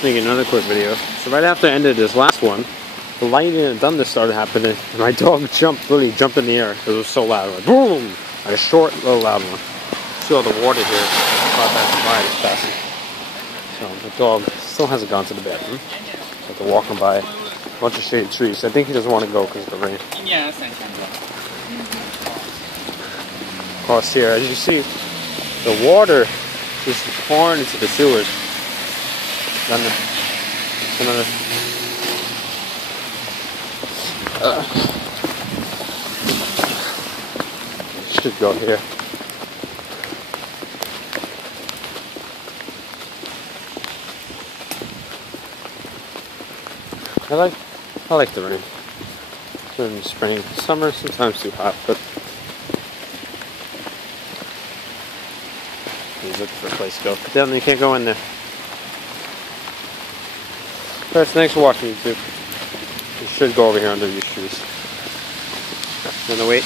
just making another quick video. So right after I ended this last one, the lightning and thunder started happening, and my dog literally jumped in the air because it was so loud. Like boom! Like a short, little loud one. See all the water here. Caught that by this passing. So the dog still hasn't gone to the bathroom. So they're walking by a bunch of shady trees. I think he doesn't want to go because of the rain. Across here, as you see, the water just pouring into the sewers. Should go here. I like the rain. In spring, summer, sometimes too hot, but he's looking for a place to go. But then you can't go in there. Alright, so thanks for watching YouTube. You should go over here under these trees. Gonna wait.